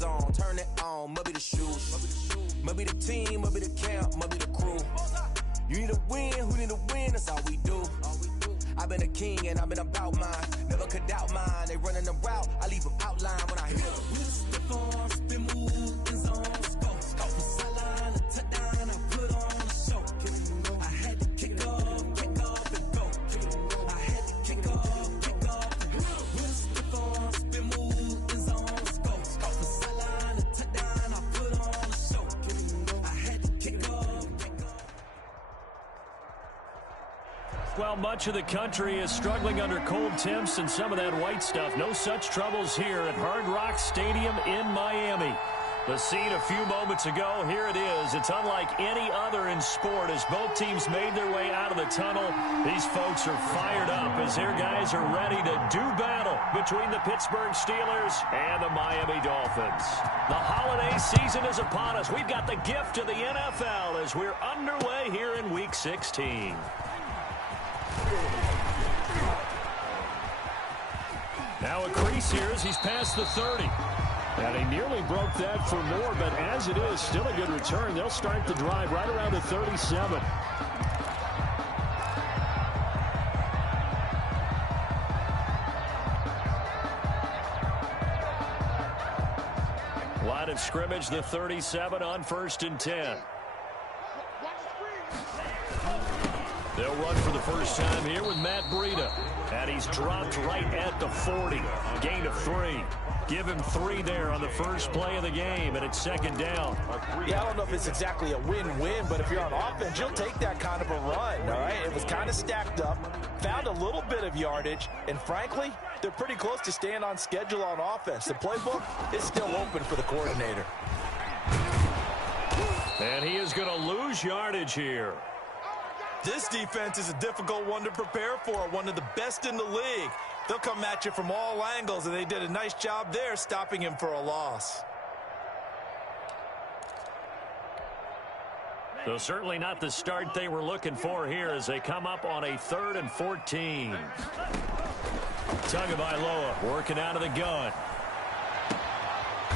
zone. Turn it on, must be the shoes. Must be the team, must be the camp, must be the crew. You need a win, who need a win, that's all we do. I've been a king and I've been about mine. Never could doubt mine. They running the route, I leave them outline when I hit them. We just step on, spin, move, in zone, go. From sideline to touchdown, I put on a show. I had to kick off and go. I had to kick off and go. We just step on, spin, move, in zone, go. From sideline to touchdown, I put on a show. I had to kick off and go. Well, much of the country is struggling under cold temps and some of that white stuff. No such troubles here at Hard Rock Stadium in Miami. The scene a few moments ago, here it is. It's unlike any other in sport as both teams made their way out of the tunnel. These folks are fired up as their guys are ready to do battle between the Pittsburgh Steelers and the Miami Dolphins. The holiday season is upon us. We've got the gift of the NFL as we're underway here in Week 16. Now a crease here as he's past the 30. And he nearly broke that for more, but as it is, still a good return. They'll start the drive right around the 37. Line of scrimmage, the 37 on 1st and 10. They'll run for the first time here with Matt Breida. And he's dropped right at the 40. Gain of 3. Give him 3 there on the first play of the game, and it's 2nd down. Yeah, I don't know if it's exactly a win-win, but if you're on offense, you'll take that kind of a run, all right? It was kind of stacked up, found a little bit of yardage, and frankly, they're pretty close to staying on schedule on offense. The playbook is still open for the coordinator. And he is going to lose yardage here. This defense is a difficult one to prepare for, one of the best in the league. They'll come at you from all angles, and they did a nice job there stopping him for a loss. So certainly not the start they were looking for here as they come up on a 3rd and 14. Tagovailoa working out of the gun.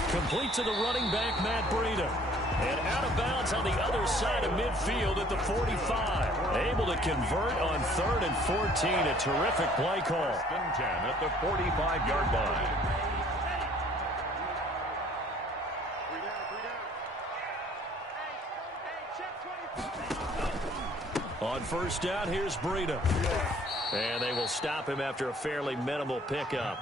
Complete to the running back, Matt Breida. And out of bounds on the other side of midfield at the 45. Able to convert on 3rd and 14. A terrific play call. 10 at the 45-yard line. On 1st down, here's Breida. And they will stop him after a fairly minimal pickup.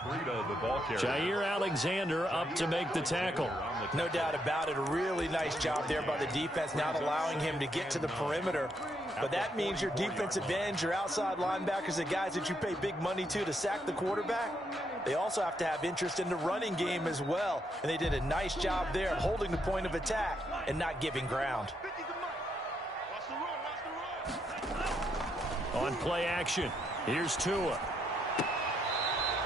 Jair Alexander up to make the tackle. No doubt about it. A really nice job there by the defense, not allowing him to get to the perimeter. But that means your defensive ends, your outside linebackers, the guys that you pay big money to sack the quarterback, they also have to have interest in the running game as well. And they did a nice job there holding the point of attack and not giving ground. On play action, here's Tua.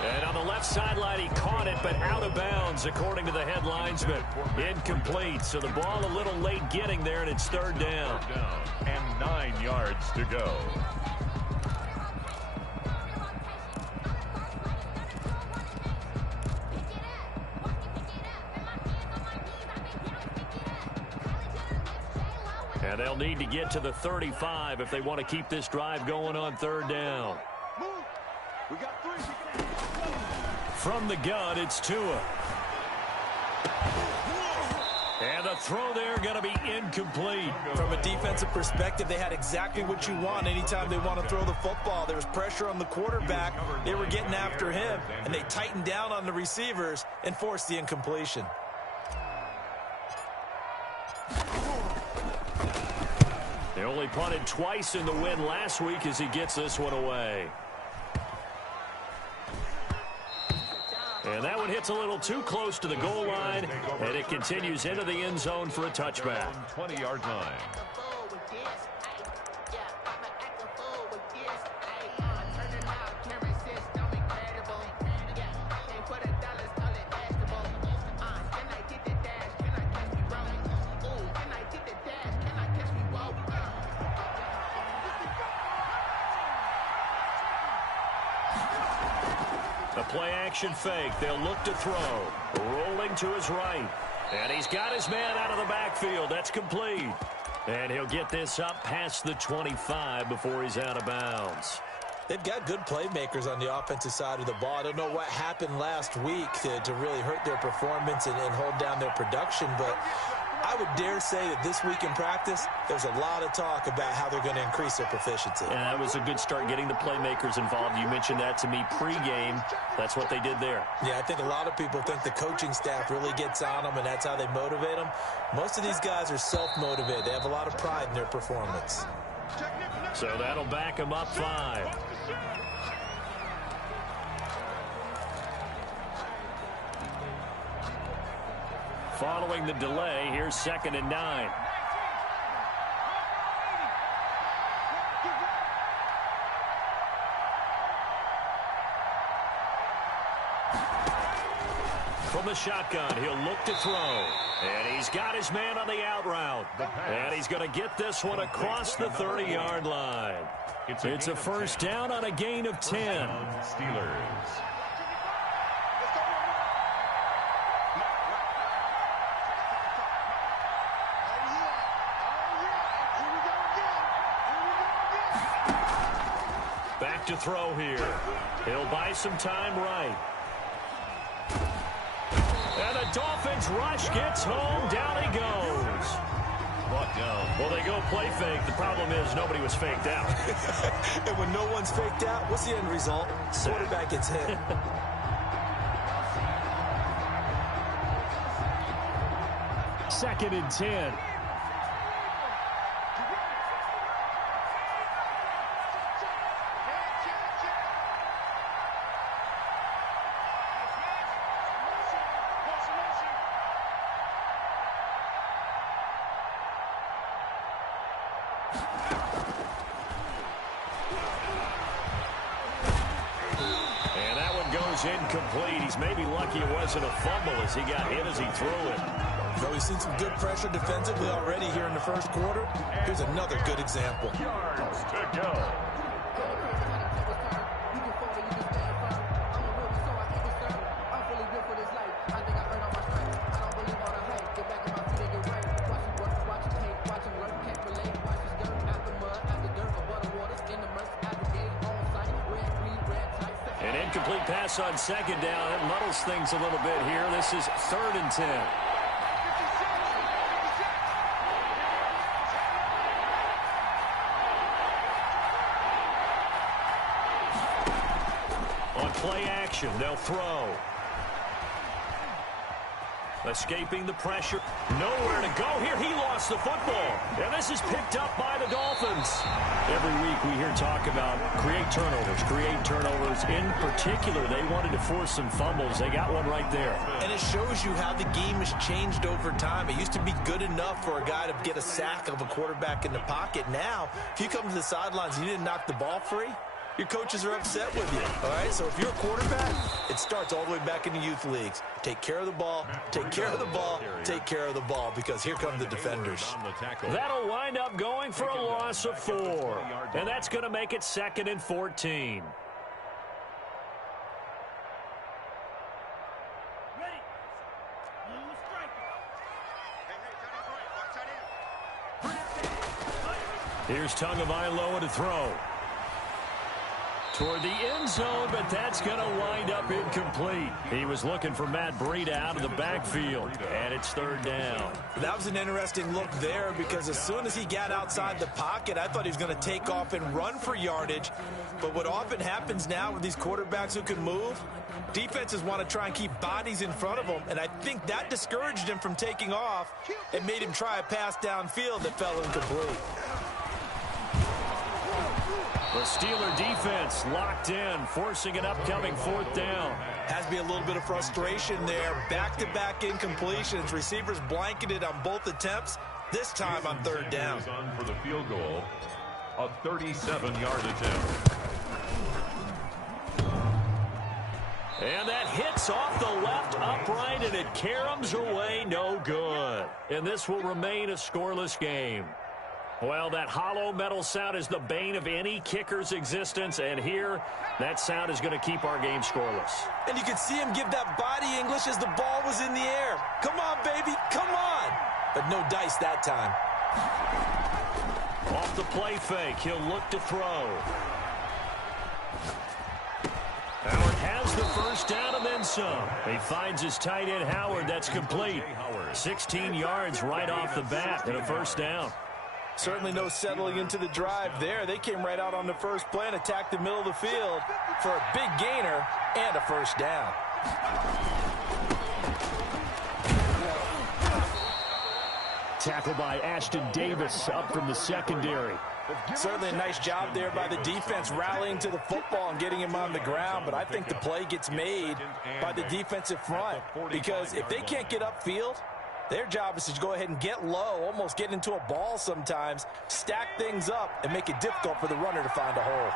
And on the left sideline, he caught it, but out of bounds, according to the head linesman. Incomplete, so the ball a little late getting there, and it's 3rd down. And 9 yards to go. And they'll need to get to the 35 if they want to keep this drive going on 3rd down. From the gun, it's Tua. And the throw there going to be incomplete. From a defensive perspective, they had exactly what you want anytime they want to throw the football. There was pressure on the quarterback. They were getting after him, and they tightened down on the receivers and forced the incompletion. They only punted twice in the win last week as he gets this one away. And that one hits a little too close to the goal line, and it continues into the end zone for a touchback. 20-yard line. A play action fake. They'll look to throw. Rolling to his right. And he's got his man out of the backfield. That's complete. And he'll get this up past the 25 before he's out of bounds. They've got good playmakers on the offensive side of the ball. I don't know what happened last week to really hurt their performance and hold down their production, but I would dare say that this week in practice, there's a lot of talk about how they're going to increase their proficiency. And that was a good start getting the playmakers involved. You mentioned that to me pregame. That's what they did there. Yeah, I think a lot of people think the coaching staff really gets on them, and that's how they motivate them. Most of these guys are self-motivated. They have a lot of pride in their performance. So that'll back them up 5. Following the delay, here's 2nd and 9. From the shotgun, he'll look to throw. And he's got his man on the out route. And he's going to get this one across the 30-yard line. It's a first down on a gain of 10. Steelers. Back to throw here. He'll buy some time right. And the Dolphins rush gets home. Down he goes. Brought down. Well, they go play fake. The problem is nobody was faked out. And when no one's faked out, what's the end result? Quarterback gets hit. Second and 10. Incomplete. He's maybe lucky it wasn't a fumble as he got hit as he threw it. So we've seen some good pressure defensively already here in the first quarter. Here's another good example. Yards to go. Incomplete pass on 2nd down. It muddles things a little bit here. This is 3rd and 10. On play action, they'll throw. Escaping the pressure. Nowhere to go here. He lost the football. And this is picked up by the Dolphins. Every week we hear talk about create turnovers. In particular, they wanted to force some fumbles. They got one right there. And it shows you how the game has changed over time. It used to be good enough for a guy to get a sack of a quarterback in the pocket. Now, if you come to the sidelines and you didn't knock the ball free, your coaches are upset with you, all right? So if you're a quarterback, it starts all the way back in the youth leagues. Take care of the ball, take care of the ball, take care of the ball, because here come the defenders. That'll wind up going for a loss of 4. And that's going to make it 2nd and 14. Here's Tagovailoa to throw. Toward the end zone, but that's going to wind up incomplete. He was looking for Matt Breida out of the backfield, and it's 3rd down. That was an interesting look there, because as soon as he got outside the pocket, I thought he was going to take off and run for yardage. But what often happens now with these quarterbacks who can move, defenses want to try and keep bodies in front of them, and I think that discouraged him from taking off and made him try a pass downfield that fell incomplete. The Steeler defense locked in, forcing an upcoming 4th down. Has to be a little bit of frustration there. Back-to-back incompletions. Receivers blanketed on both attempts, this time on 3rd down. For the field goal, a 37-yard attempt. And that hits off the left upright, and it caroms away no good. And this will remain a scoreless game. Well, that hollow metal sound is the bane of any kicker's existence, and here, that sound is going to keep our game scoreless. And you can see him give that body English as the ball was in the air. Come on, baby, come on. But no dice that time. Off the play fake, he'll look to throw. Howard has the first down and then some. He finds his tight end, Howard. That's complete. 16 yards right off the bat and a first down. Certainly no settling into the drive there. They came right out on the first play and attacked the middle of the field for a big gainer and a first down. Tackle by Ashton Davis up from the secondary. Certainly a nice job there by the defense rallying to the football and getting him on the ground, but I think the play gets made by the defensive front because if they can't get upfield, their job is to go ahead and get low, almost get into a ball sometimes, stack things up, and make it difficult for the runner to find a hole.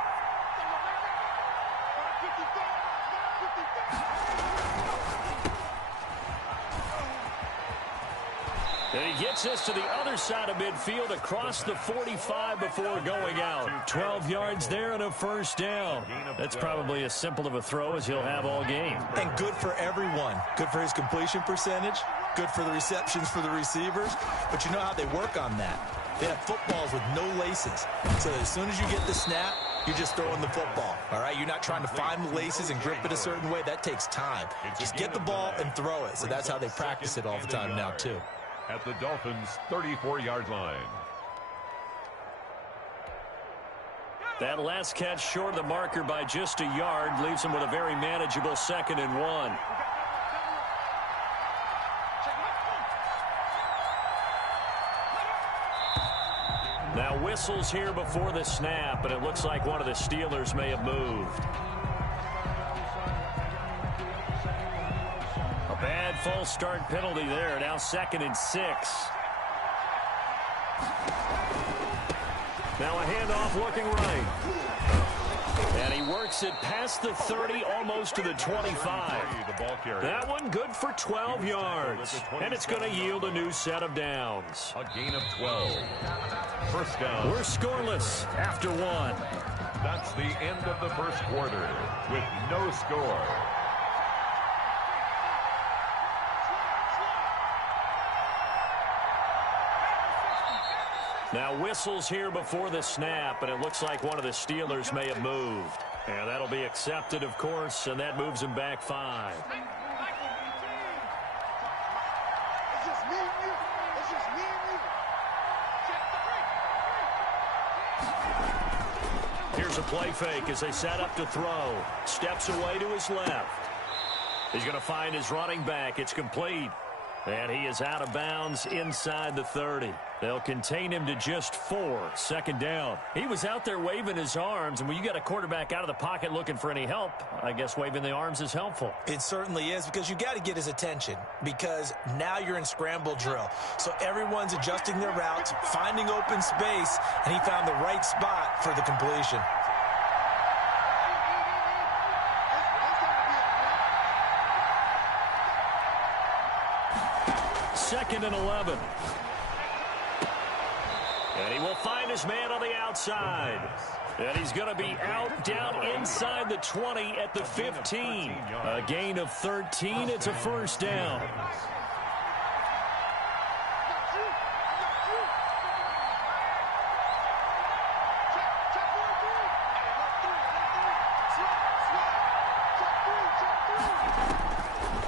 And he gets us to the other side of midfield across the 45 before going out. 12 yards there and a first down. That's probably as simple of a throw as he'll have all game. And good for everyone. Good for his completion percentage. Good for the receptions for the receivers. But you know how they work on that. They have footballs with no laces. So as soon as you get the snap, you're just throwing the football. All right? You're not trying to find the laces and grip it a certain way. That takes time. Just get the ball and throw it. So that's how they practice it all the time now, too. At the Dolphins' 34-yard line. That last catch short of the marker by just a yard leaves him with a very manageable 2nd and 1. Now whistles here before the snap, but it looks like one of the Steelers may have moved. Bad false start penalty there. Now 2nd and 6. Now a handoff looking right. And he works it past the 30, almost to the 25. That one good for 12 yards. And it's going to yield a new set of downs. A gain of 12. First down. We're scoreless after 1. That's the end of the first quarter with no score. Now whistles here before the snap, and it looks like one of the Steelers may have moved. And that'll be accepted, of course, and that moves him back 5. Here's a play fake as they set up to throw. Steps away to his left. He's going to find his running back. It's complete. And he is out of bounds inside the 30. They'll contain him to just 4. 2nd down. He was out there waving his arms, and when you got a quarterback out of the pocket looking for any help, I guess waving the arms is helpful. It certainly is, because you got to get his attention, because now you're in scramble drill. So everyone's adjusting their routes, finding open space, and he found the right spot for the completion. Second and 11. And he will find his man on the outside. And he's going to be out down inside the 20 at the 15. A gain of 13. It's a first down.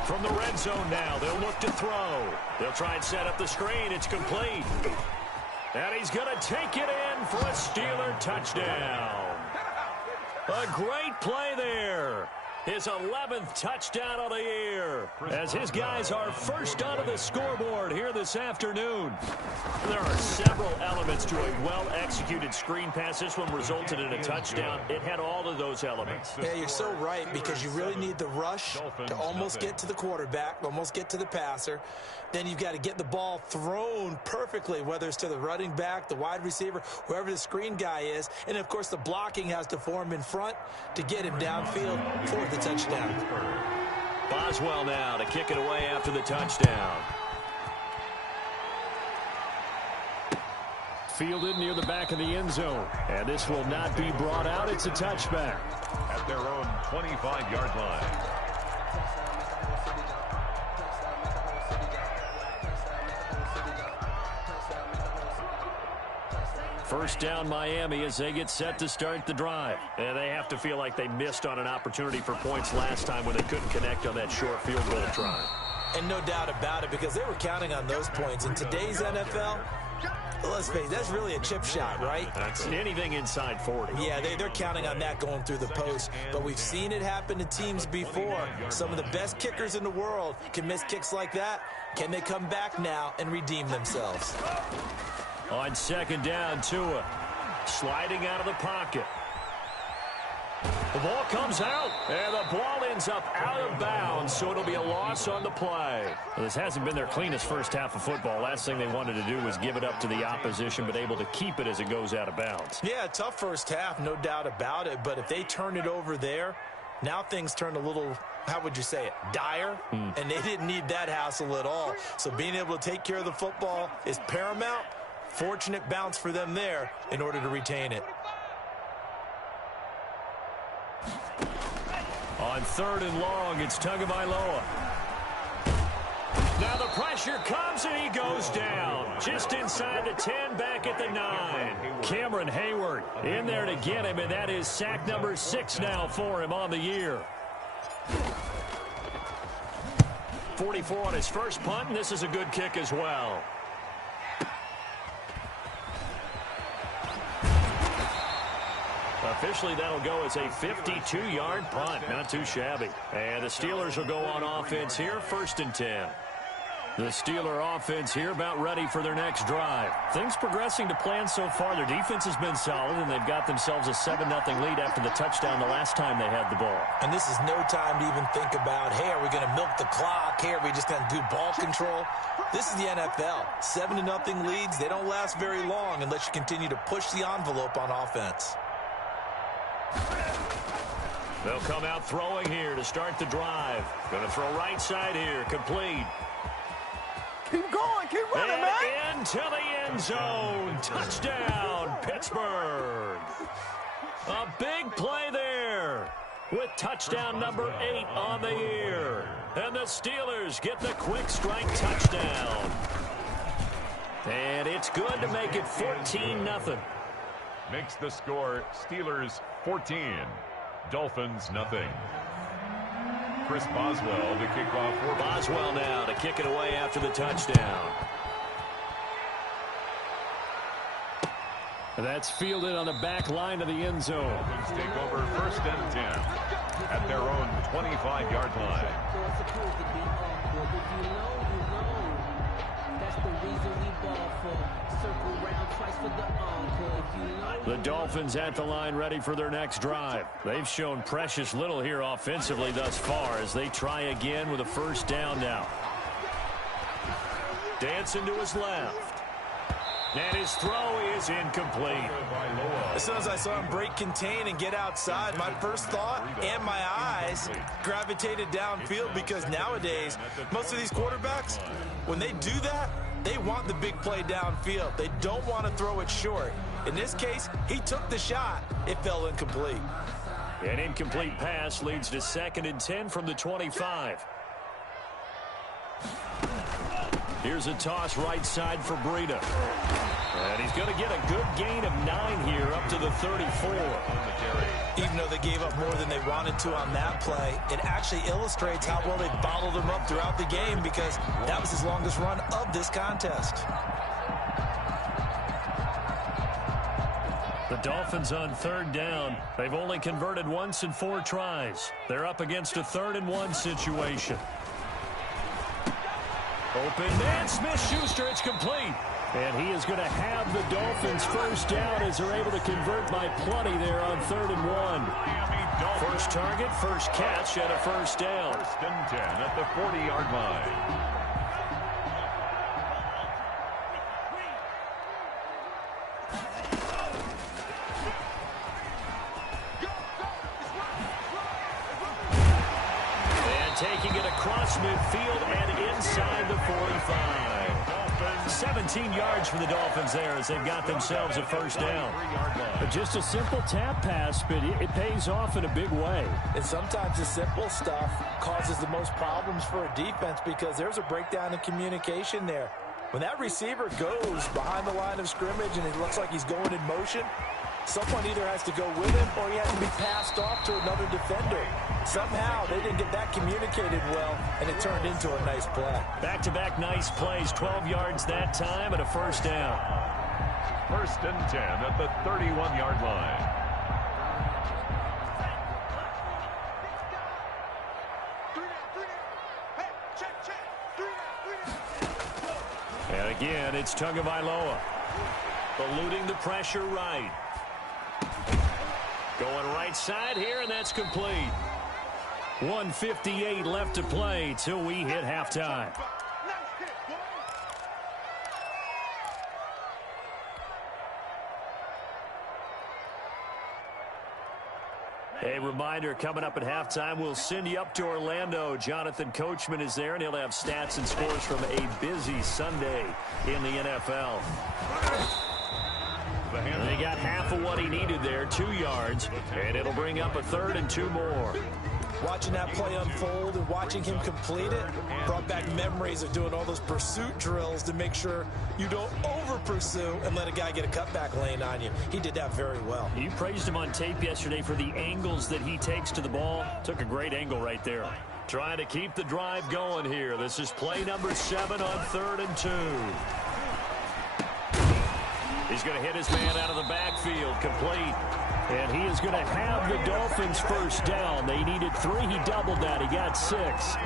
From the red zone now, they'll look to throw. They'll try and set up the screen. It's complete. And he's going to take it in for a Steeler touchdown. A great play there. His 11th touchdown of the year, as his guys are first onto the scoreboard here this afternoon. There are several elements to a well-executed screen pass. This one resulted in a touchdown. It had all of those elements. Yeah, you're so right, because you really need the rush to almost get to the quarterback, almost get to the passer. Then you've got to get the ball thrown perfectly, whether it's to the running back, the wide receiver, whoever the screen guy is. And, of course, the blocking has to form in front to get him downfield for the touchdown. Boswell now to kick it away after the touchdown. Fielded near the back of the end zone. And this will not be brought out. It's a touchback. At their own 25-yard line. First down Miami as they get set to start the drive. And they have to feel like they missed on an opportunity for points last time when they couldn't connect on that short field goal try. And no doubt about it, because they were counting on those points. In today's NFL, let's face it, that's really a chip shot, right? That's anything inside 40. Yeah, they're counting on that going through the post. But we've seen it happen to teams before. Some of the best kickers in the world can miss kicks like that. Can they come back now and redeem themselves? On second down, Tua sliding out of the pocket. The ball comes out, and the ball ends up out of bounds, so it'll be a loss on the play. Well, this hasn't been their cleanest first half of football. Last thing they wanted to do was give it up to the opposition, but able to keep it as it goes out of bounds. Yeah, tough first half, no doubt about it, but if they turn it over there, now things turn a little, how would you say it, dire, and they didn't need that hassle at all. So being able to take care of the football is paramount. Fortunate bounce for them there in order to retain it. On third and long, it's Tagovailoa. Now the pressure comes and he goes down. Just inside the 10, back at the 9. Cameron Hayward in there to get him, and that is sack number 6 now for him on the year. 44 on his first punt, and this is a good kick as well. Officially, that'll go as a 52-yard punt. Not too shabby. And the Steelers will go on offense here, 1st and 10. The Steeler offense here about ready for their next drive. Things progressing to plan so far. Their defense has been solid, and they've got themselves a 7-0 lead after the touchdown the last time they had the ball. And this is no time to even think about, hey, are we going to milk the clock? Hey, are we just going to do ball control? This is the NFL. 7-0 leads, they don't last very long unless you continue to push the envelope on offense. They'll come out throwing here to start the drive. Going to throw right side here, complete. Keep going, keep running, and man. Into the end zone. Touchdown, Pittsburgh. A big play there with touchdown number 8 on the year. And the Steelers get the quick strike touchdown. And it's good to make it 14-0. Makes the score Steelers 14, Dolphins nothing. Chris Boswell to kick off for Boswell now to kick it away after the touchdown. That's fielded on the back line of the end zone. Dolphins take over 1st and 10 at their own 25-yard line. The Dolphins at the line ready for their next drive. They've shown precious little here offensively thus far as they try again with a first down now. Dancing to his left. And his throw is incomplete. As soon as I saw him break contain and get outside, my first thought and my eyes gravitated downfield, because nowadays, most of these quarterbacks, when they do that, they want the big play downfield. They don't want to throw it short. In this case, he took the shot. It fell incomplete. An incomplete pass leads to 2nd and 10 from the 25. Here's a toss right side for Breida. And he's going to get a good gain of 9 here up to the 34. Even though they gave up more than they wanted to on that play, it actually illustrates how well they bottled him up throughout the game, because that was his longest run of this contest. The Dolphins on 3rd down. They've only converted once in 4 tries. They're up against a 3rd and 1 situation. Open man, Smith-Schuster, it's complete. And he is going to have the Dolphins first down as they're able to convert by plenty there on 3rd and 1. First target, first catch, and a first down. 1st and 10 at the 40-yard line. Taking it across midfield and inside the 45. Dolphins. 17 yards for the Dolphins there as they've got themselves a first down. But just a simple tap pass, but it pays off in a big way. And sometimes the simple stuff causes the most problems for a defense because there's a breakdown in communication there. When that receiver goes behind the line of scrimmage and it looks like he's going in motion, someone either has to go with him or he has to be passed off to another defender. Somehow they didn't get that communicated well, and it turned into a nice play. Back-to-back nice plays, 12 yards that time and a first down. 1st and 10 at the 31-yard line. And again, it's Tagovailoa. Eluding the pressure right. Going right side here, and that's complete. 1:58 left to play till we hit halftime. A reminder, coming up at halftime, we'll send you up to Orlando. Jonathan Coachman is there, and he'll have stats and scores from a busy Sunday in the NFL. And he got half of what he needed there, 2 yards, and it'll bring up a 3rd and 2 more. Watching that play unfold and watching him complete it brought back memories of doing all those pursuit drills to make sure you don't over-pursue and let a guy get a cutback lane on you. He did that very well. You praised him on tape yesterday for the angles that he takes to the ball. Took a great angle right there. Trying to keep the drive going here. This is play number 7 on 3rd and 2. He's going to hit his man out of the backfield, complete. And he is going to have the Dolphins first down. They needed 3. He doubled that. He got 6.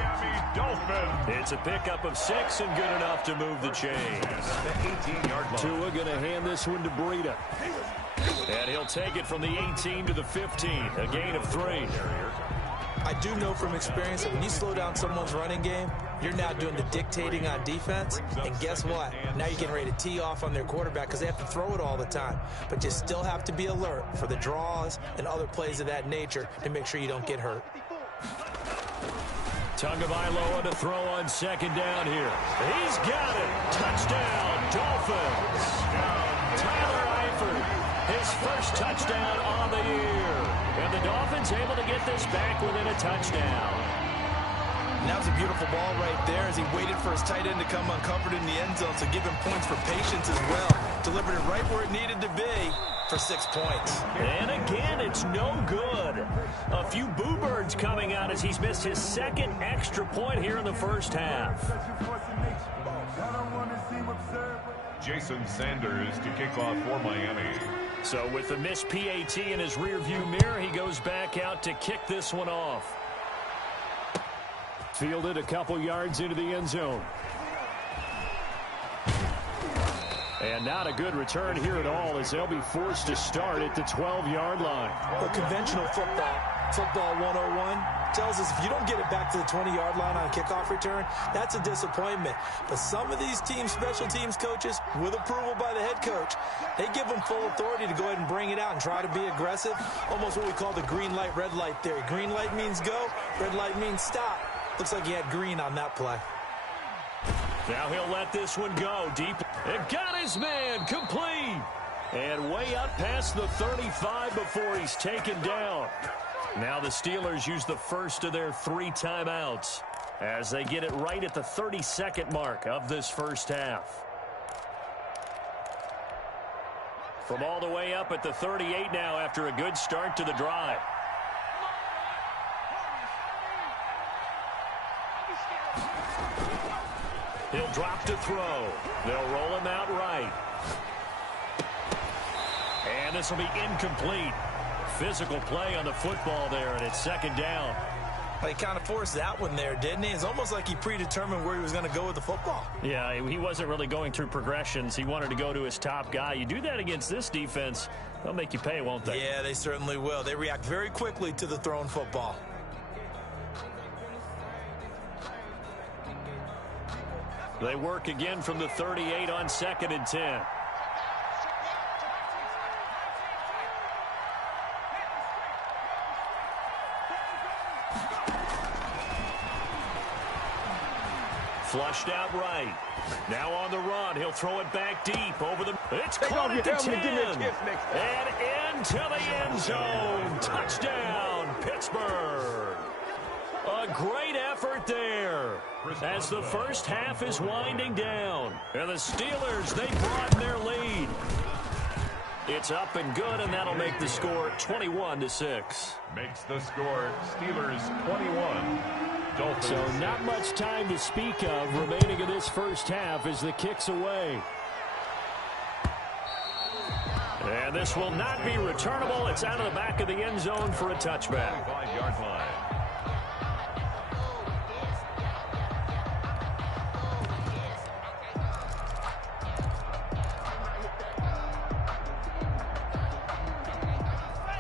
It's a pickup of 6 and good enough to move the chains. Tua going to hand this one to Breida. And he'll take it from the 18 to the 15. A gain of 3. I do know from experience that when you slow down someone's running game, you're now doing the dictating on defense. And guess what? Now you're getting ready to tee off on their quarterback because they have to throw it all the time. But you still have to be alert for the draws and other plays of that nature to make sure you don't get hurt. Tagovailoa to throw on 2nd down here. He's got it. Touchdown, Dolphins. Tyler Eifert, his first touchdown on the year. And the Dolphins able to get this back within a touchdown. And that was a beautiful ball right there as he waited for his tight end to come uncovered in the end zone, so give him points for patience as well. Delivered it right where it needed to be for 6 points. And again, it's no good. A few boo birds coming out as he's missed his 2nd extra point here in the first half. Jason Sanders to kick off for Miami. So with the missed PAT in his rearview mirror, he goes back out to kick this one off. Fielded a couple yards into the end zone. And not a good return here at all as they'll be forced to start at the 12-yard line. Well, conventional football 101 tells us if you don't get it back to the 20-yard line on a kickoff return, that's a disappointment. But some of these teams, special teams coaches, with approval by the head coach, they give them full authority to go ahead and bring it out and try to be aggressive. Almost what we call the green light, red light theory. Green light means go, red light means stop. Looks like he had green on that play. Now he'll let this one go deep. And got his man complete. And way up past the 35 before he's taken down. Now the Steelers use the first of their 3 timeouts as they get it right at the 32nd mark of this first half. From all the way up at the 38 now after a good start to the drive. He'll drop to throw. They'll roll him out right. And this will be incomplete. Physical play on the football there, and it's 2nd down. Well, he kind of forced that one there, didn't he? It's almost like he predetermined where he was going to go with the football. Yeah, he wasn't really going through progressions. He wanted to go to his top guy. You do that against this defense, they'll make you pay, won't they? Yeah, they certainly will. They react very quickly to the thrown football. They work again from the 38 on 2nd and 10. Flushed out right. Now on the run. He'll throw it back deep over the... It's Take caught off at your the 10. helmet and give me a kiss next time. And into the end zone. Touchdown, Pittsburgh. A great effort there as the first half is winding down. And the Steelers, they broaden their lead. It's up and good, and that'll make the score 21-6. Makes the score Steelers 21. Dolphins. So not much time to speak of remaining in this first half as the kick's away. And this will not be returnable. It's out of the back of the end zone for a touchback. 5-yard line.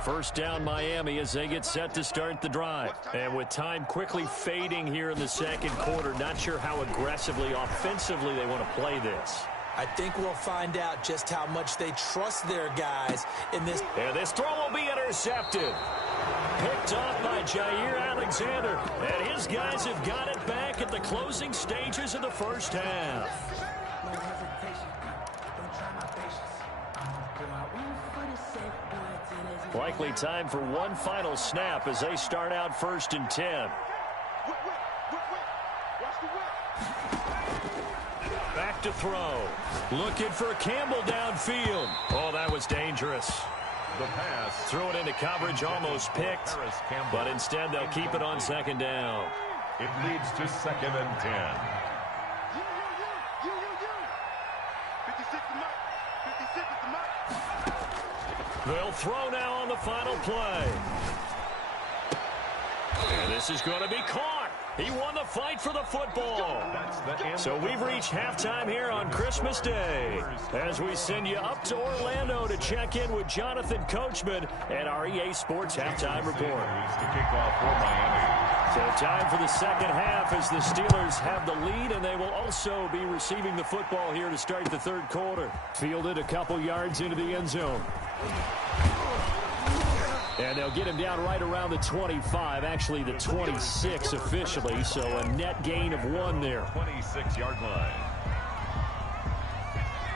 First down Miami as they get set to start the drive. And with time quickly fading here in the second quarter, not sure how aggressively, offensively they want to play this. I think we'll find out just how much they trust their guys in this. And this throw will be intercepted. Picked off by Jair Alexander. And his guys have got it back at the closing stages of the first half. Likely time for one final snap as they start out 1st and 10. Back to throw. Looking for Campbell downfield. Oh, that was dangerous. The pass. Threw it into coverage, almost picked. But instead they'll keep it on 2nd down. It leads to 2nd and 10. They'll throw now on the final play. And this is going to be caught. He won the fight for the football. So we've reached halftime here on Christmas Day as we send you up to Orlando to check in with Jonathan Coachman at our EA Sports Halftime Report. To kick off for Miami. So time for the second half as the Steelers have the lead, and they will also be receiving the football here to start the third quarter. Fielded a couple yards into the end zone. And they'll get him down right around the 25, actually the 26 officially, so a net gain of 1 there. 26-yard line.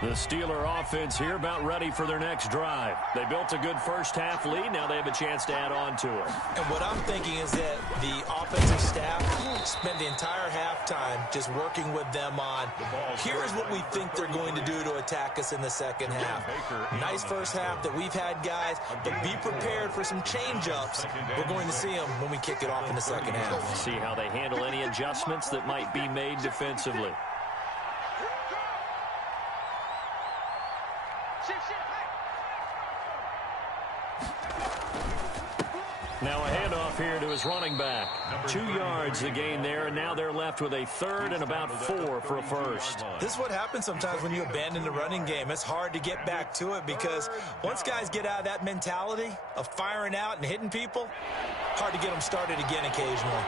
The Steeler offense here about ready for their next drive. They built a good first half lead. Now they have a chance to add on to it. And what I'm thinking is that the offensive staff spent the entire halftime just working with them on, here's what we think they're going to do to attack us in the second half. Nice first half that we've had, guys, but be prepared for some change-ups. We're going to see them when we kick it off in the second half. See how they handle any adjustments that might be made defensively. Now a handoff here to his running back. 2 yards the gain there, and now they're left with a 3rd and about 4 for a first. This is what happens sometimes when you abandon the running game. It's hard to get back to it because once guys get out of that mentality of firing out and hitting people, hard to get them started again occasionally.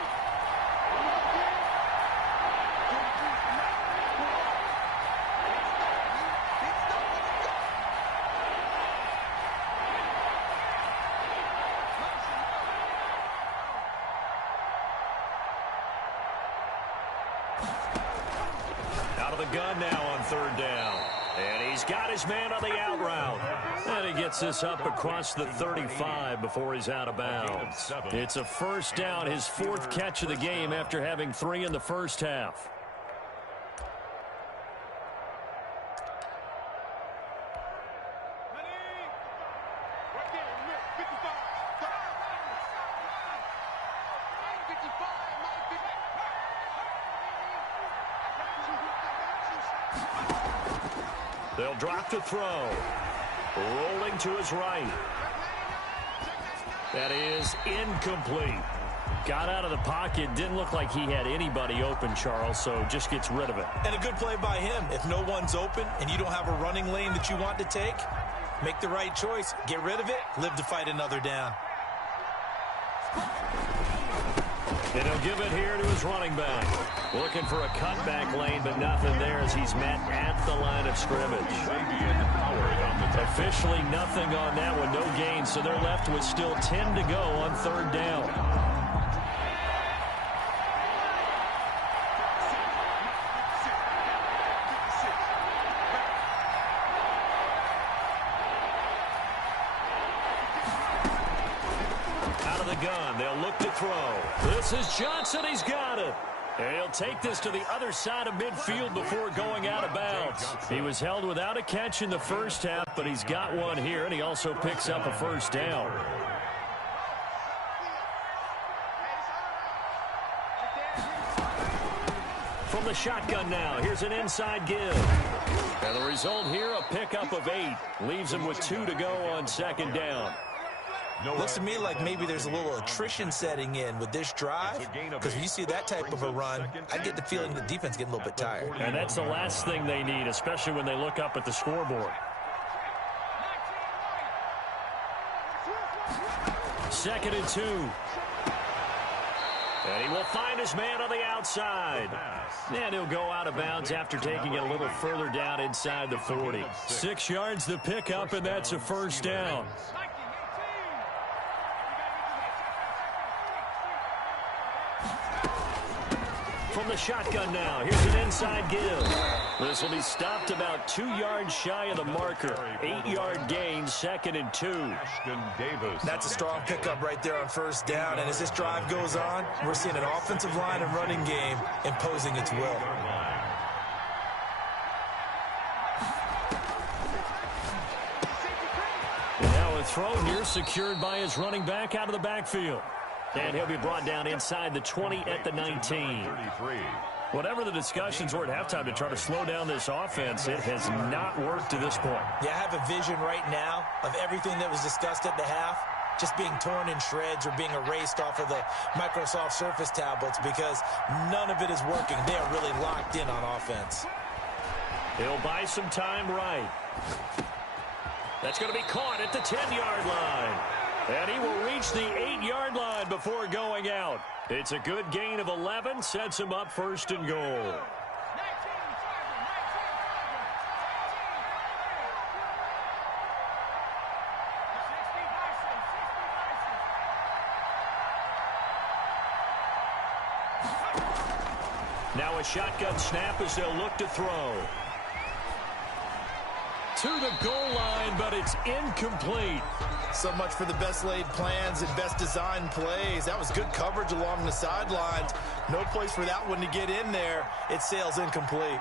Out of the gun now on 3rd down. And he's got his man on the out route. And he gets this up across the 35 before he's out of bounds. It's a first down, his 4th catch of the game after having 3 in the first half. They'll drop to throw. Rolling to his right. That is incomplete. Got out of the pocket. Didn't look like he had anybody open, Charles, so just gets rid of it. And a good play by him. If no one's open and you don't have a running lane that you want to take, make the right choice. Get rid of it. Live to fight another down. And he'll give it here to his running back. Looking for a cutback lane, but nothing there as he's met at the line of scrimmage. Officially nothing on that one, no gain, so they're left with still 10 to go on 3rd down. gun. They'll look to throw. This is Johnson. He's got it. And he'll take this to the other side of midfield before going out of bounds. He was held without a catch in the first half, but he's got one here, and he also picks up a first down. From the shotgun now, here's an inside give. And the result here, a pickup of 8. Leaves him with 2 to go on second down. Looks to me like maybe there's a little attrition setting in with this drive, because when you see that type of a run, I get the feeling the defense getting a little bit tired. And that's the last thing they need, especially when they look up at the scoreboard. 2nd and 2. And he will find his man on the outside. And he'll go out of bounds after taking it a little further down inside the 40. 6 yards the pickup, and that's a first down. From the shotgun now, here's an inside give. This will be stopped about 2 yards shy of the marker. 8-yard gain, 2nd and 2. That's a strong pickup right there on first down. And as this drive goes on, we're seeing an offensive line and running game imposing its will. And now a throw near secured by his running back out of the backfield. And he'll be brought down inside the 20 at the 19. Whatever the discussions were at halftime to try to slow down this offense, it has not worked to this point. Yeah, I have a vision right now of everything that was discussed at the half just being torn in shreds or being erased off of the Microsoft Surface tablets, because none of it is working. They are really locked in on offense. He'll buy some time right. That's going to be caught at the 10-yard line. And he will reach the 8-yard line before going out. It's a good gain of 11, sets him up 1st and goal. Now a shotgun snap as they'll look to throw. To the goal line, but it's incomplete. So much for the best laid plans and best designed plays. That was good coverage along the sidelines. No place for that one to get in there. It sails incomplete.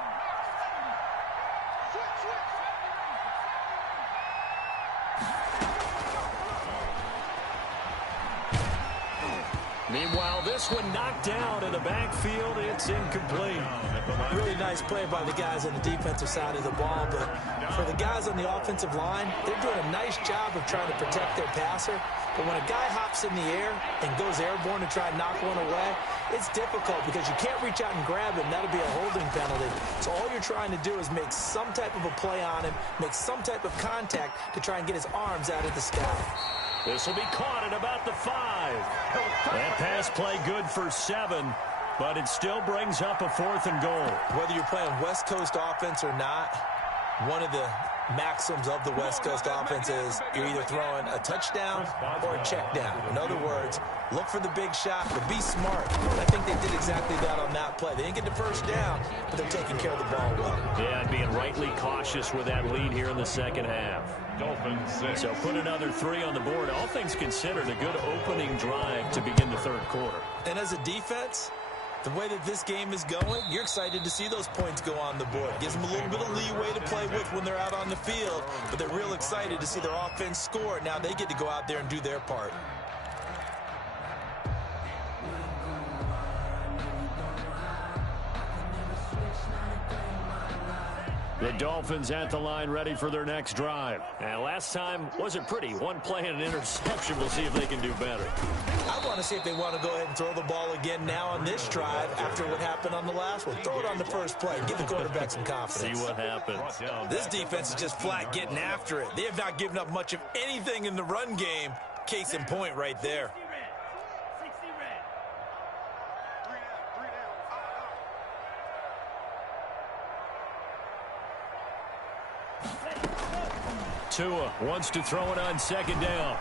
Meanwhile, this one knocked down in the backfield. It's incomplete. Really nice play by the guys on the defensive side of the ball, but for the guys on the offensive line, they're doing a nice job of trying to protect their passer. But when a guy hops in the air and goes airborne to try and knock one away, it's difficult because you can't reach out and grab him. That'll be a holding penalty. So all you're trying to do is make some type of a play on him, make some type of contact to try and get his arms out of the sky. This will be caught at about the 5. That pass play good for 7, but it still brings up a 4th and goal. Whether you're playing West Coast offense or not, one of the maxims of the West Coast offense is you're either throwing a touchdown or a check down. In other words, look for the big shot, but be smart. And I think they did exactly that on that play. They didn't get the first down, but they're taking care of the ball well. Yeah, and being rightly cautious with that lead here in the second half. Dolphins 6. So put another 3 on the board. All things considered, a good opening drive to begin the third quarter. And as a defense, the way that this game is going, you're excited to see those points go on the board. Gives them a little bit of leeway to play with when they're out on the field, but they're real excited to see their offense score. Now they get to go out there and do their part. The Dolphins at the line ready for their next drive. And last time wasn't pretty. One play and an interception. We'll see if they can do better. I want to see if they want to go ahead and throw the ball again now on this drive after what happened on the last one. Throw it on the first play. Give the quarterback some confidence. See what happens. This defense is just flat getting after it. They have not given up much of anything in the run game. Case in point right there. Tua wants to throw it on second down.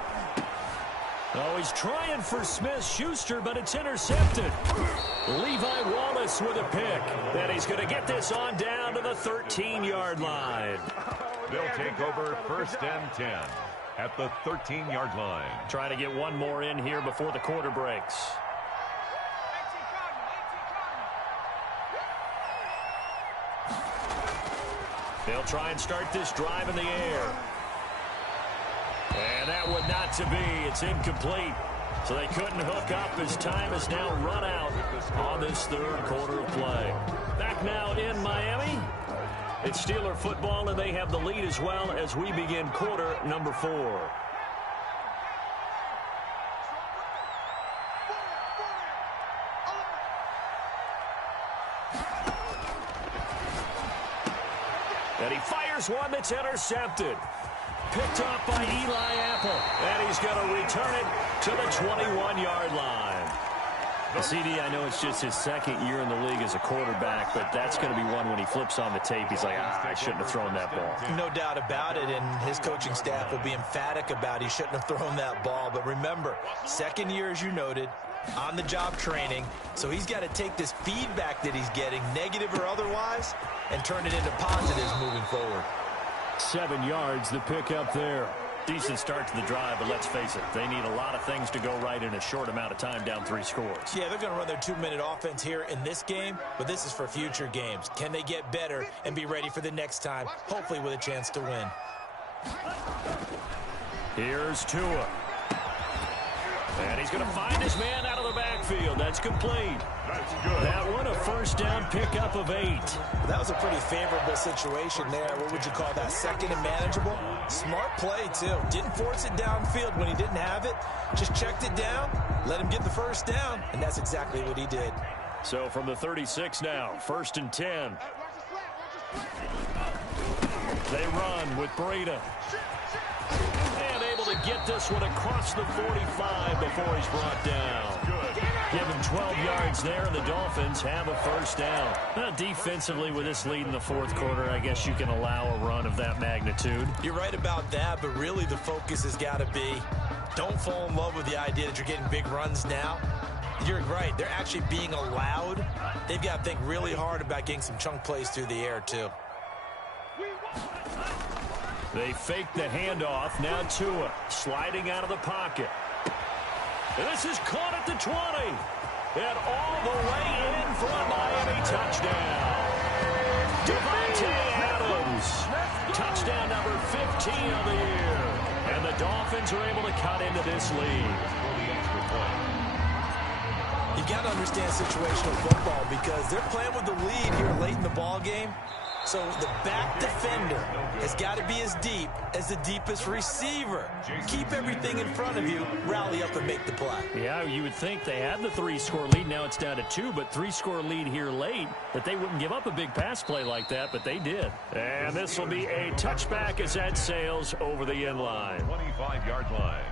Oh, he's trying for Smith-Schuster, but it's intercepted. Levi Wallace with a pick. And he's going to get this on down to the 13-yard line. They'll take over 1st and 10 at the 13-yard line. Trying to get one more in here before the quarter breaks. They'll try and start this drive in the air. And that one not to be. It's incomplete. So they couldn't hook up as time has now run out on this third quarter of play. Back now in Miami. It's Steeler football, and they have the lead as well as we begin quarter number 4. And he fires one that's intercepted. Picked up by Eli Apple. And he's going to return it to the 21-yard line. The CD, I know it's just his second year in the league as a quarterback, but that's going to be one when he flips on the tape. He's like, I shouldn't have thrown that ball. No doubt about it, and his coaching staff will be emphatic about he shouldn't have thrown that ball. But remember, second year, as you noted, on-the-job training, so he's got to take this feedback that he's getting, negative or otherwise, and turn it into positives moving forward. 7 yards, the pick up there. Decent start to the drive, but let's face it, they need a lot of things to go right in a short amount of time, down 3 scores. Yeah, they're going to run their 2-minute offense here in this game, but this is for future games. Can they get better and be ready for the next time, hopefully with a chance to win? Here's Tua. And he's going to find his man out of the backfield. That's complete. That's good. That one a first down pickup of 8. That was a pretty favorable situation there. What would you call that? Second and manageable? Smart play, too. Didn't force it downfield when he didn't have it. Just checked it down, let him get the first down, and that's exactly what he did. So from the 36 now, 1st and 10. They run with Breida. And able to get this one across the 45 before he's brought down. Give him 12 yards there, and the Dolphins have a first down. Defensively, with this lead in the 4th quarter, I guess you can allow a run of that magnitude. You're right about that, but really the focus has got to be don't fall in love with the idea that you're getting big runs now. You're right. They're actually being allowed. They've got to think really hard about getting some chunk plays through the air, too. They fake the handoff. Now Tua sliding out of the pocket. And this is caught at the 20. And all the way in for a Miami touchdown. Devontae Adams. Touchdown number 15 of the year. And the Dolphins are able to cut into this lead. You've got to understand situational football because they're playing with the lead here late in the ball game. So the back defender has got to be as deep as the deepest receiver. Keep everything in front of you, rally up and make the play. Yeah, you would think they had the 3-score lead. Now it's down to 2, but 3-score lead here late, that they wouldn't give up a big pass play like that, but they did. And this will be a touchback as that sails over the end line. 25-yard line.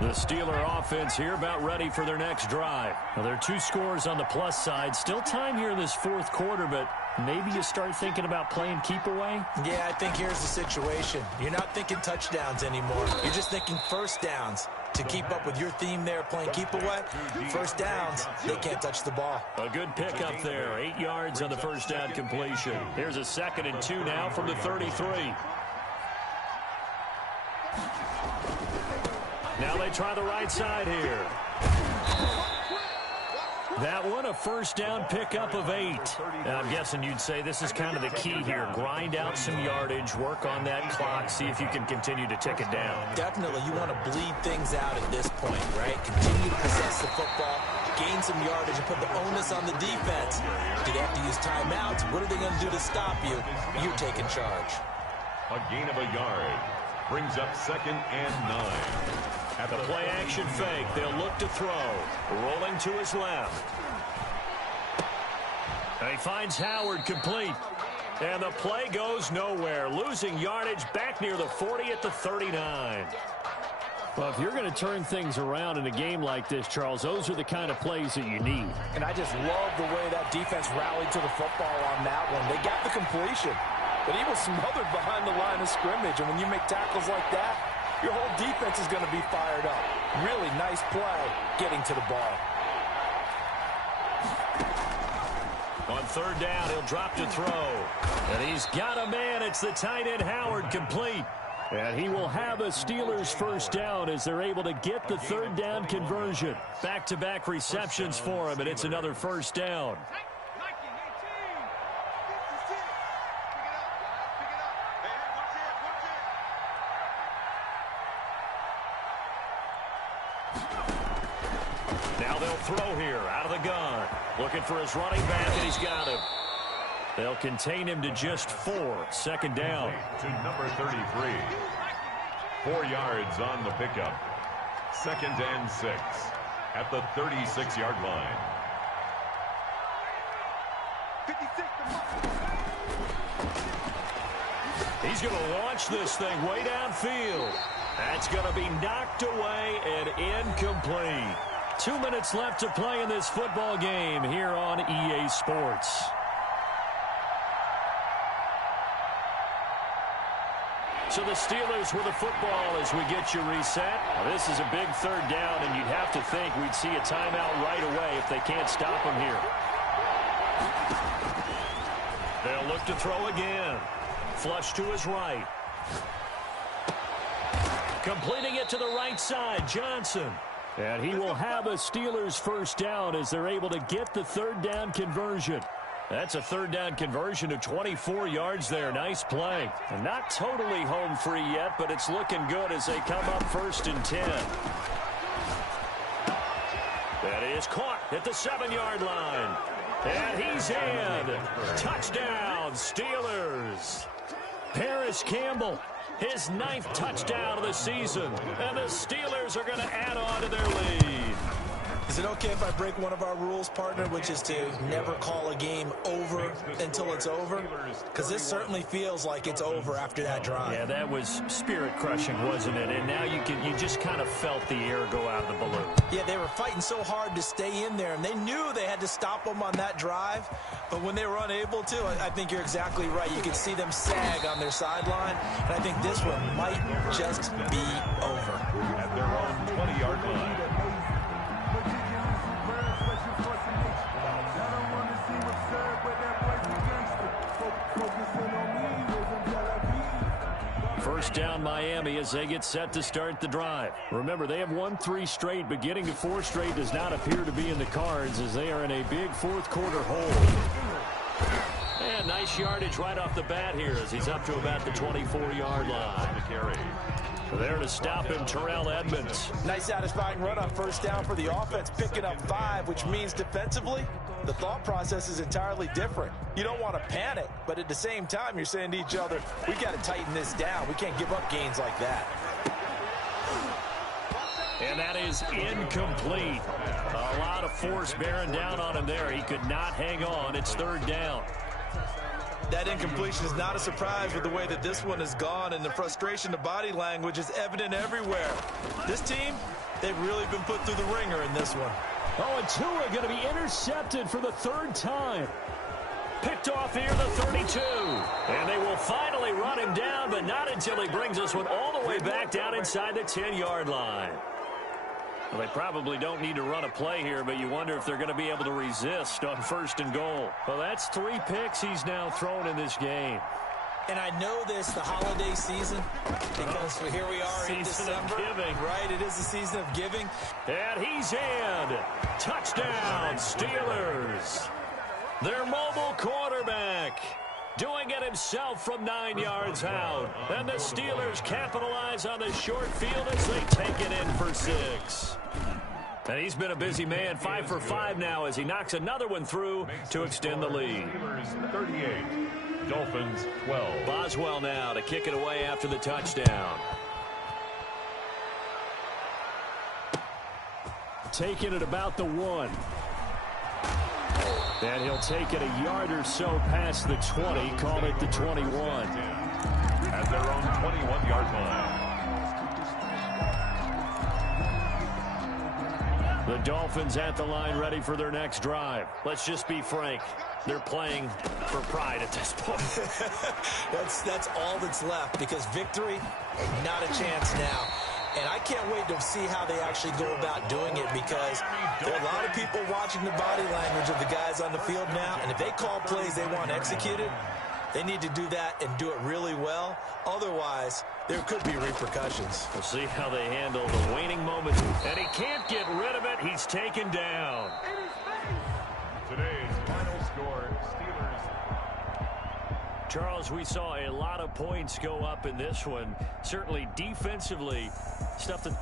The Steeler offense here about ready for their next drive. Now, there are 2 scores on the plus side. Still time here in this 4th quarter, but maybe you start thinking about playing keep away? Yeah, I think here's the situation. You're not thinking touchdowns anymore. You're just thinking first downs. To keep up with your theme there, playing keep away, first downs, they can't touch the ball. A good pickup there. 8 yards on the first down completion. Here's a 2nd and 2 now from the 33. Now they try the right side here. That one a first down pickup of 8. And I'm guessing you'd say this is kind of the key here. Grind out some yardage, work on that clock, see if you can continue to tick it down. Definitely, you want to bleed things out at this point, right? Continue to possess the football, gain some yardage, and put the onus on the defense. Do they have to use timeouts? What are they going to do to stop you? You're taking charge. A gain of a yard brings up 2nd and 9. At the play action fake, they'll look to throw. Rolling to his left. And he finds Howard complete. And the play goes nowhere. Losing yardage back near the 40 at the 39. Well, if you're going to turn things around in a game like this, Charles, those are the kind of plays that you need. And I just love the way that defense rallied to the football on that one. They got the completion, but he was smothered behind the line of scrimmage. And when you make tackles like that, your whole defense is going to be fired up. Really nice play getting to the ball. On third down, he'll drop to throw. And he's got a man. It's the tight end, Howard, complete. And he will have a Steelers first down as they're able to get the third down conversion. Back-to-back receptions for him, and it's another first down. Now they'll throw here out of the gun. Looking for his running back, and he's got him. They'll contain him to just 4. Second down. To number 33. 4 yards on the pickup. 2nd and 6 at the 36-yard line. He's going to launch this thing way downfield. That's going to be knocked away and incomplete. 2 minutes left to play in this football game here on EA Sports. So the Steelers with the football as we get you reset. Now this is a big third down, and you'd have to think we'd see a timeout right away if they can't stop him here. They'll look to throw again. Flush to his right. Completing it to the right side, Johnson. And he will have a Steelers first down as they're able to get the third down conversion. That's a third down conversion of 24 yards there. Nice play. And not totally home free yet, but it's looking good as they come up 1st and 10. That is caught at the 7-yard line. And he's in. Touchdown, Steelers. Paris Campbell, his 9th touchdown of the season. And the Steelers are going to add on to their lead. Is it okay if I break one of our rules, partner, which is to never call a game over until it's over? Because this certainly feels like it's over after that drive. Yeah, that was spirit-crushing, wasn't it? And now you just kind of felt the air go out of the balloon. Yeah, they were fighting so hard to stay in there, and they knew they had to stop them on that drive. But when they were unable to, I think you're exactly right. You could see them sag on their sideline, and I think this one might just be over. At their own 20-yard line. First down Miami as they get set to start the drive. Remember, they have won 3 straight, but getting to 4 straight does not appear to be in the cards as they are in a big fourth-quarter hole. And nice yardage right off the bat here as he's up to about the 24-yard line. There to stop him, Terrell Edmonds. Nice satisfying run on first down for the offense, picking up 5, which means defensively, the thought process is entirely different. You don't want to panic, but at the same time, you're saying to each other, we got to tighten this down. We can't give up gains like that. And that is incomplete. A lot of force bearing down on him there. He could not hang on. It's third down. That incompletion is not a surprise with the way that this one has gone, and the frustration, the body language is evident everywhere. This team, they've really been put through the ringer in this one. Oh, and Tua going to be intercepted for the 3rd time. Picked off here, the 32. And they will finally run him down, but not until he brings us one all the way back down inside the 10-yard line. Well, they probably don't need to run a play here, but you wonder if they're going to be able to resist on 1st and goal. Well, that's 3 picks he's now thrown in this game. And I know this, the holiday season, because here we are in December. Season of giving. Right, it is the season of giving. And he's in. Touchdown, Steelers. Their mobile quarterback doing it himself from 9 yards out. And the Steelers capitalize on the short field as they take it in for 6. And he's been a busy man, 5 for 5 now as he knocks another one through to extend the lead. Steelers 38, Dolphins 12. Boswell now to kick it away after the touchdown. Taking it about the 1. And he'll take it a yard or so past the 20, call it the 21. At their own 21-yard line. The Dolphins at the line ready for their next drive. Let's just be frank. They're playing for pride at this point. That's all that's left, because victory, not a chance now. And I can't wait to see how they actually go about doing it, because there are a lot of people watching the body language of the guys on the field now, and if they call plays they want executed, they need to do that and do it really well. Otherwise, there could be repercussions. We'll see how they handle the waning moments. And he can't get rid of it. He's taken down. Today's final score, Steelers. Charles, we saw a lot of points go up in this one. Certainly defensively, stuff that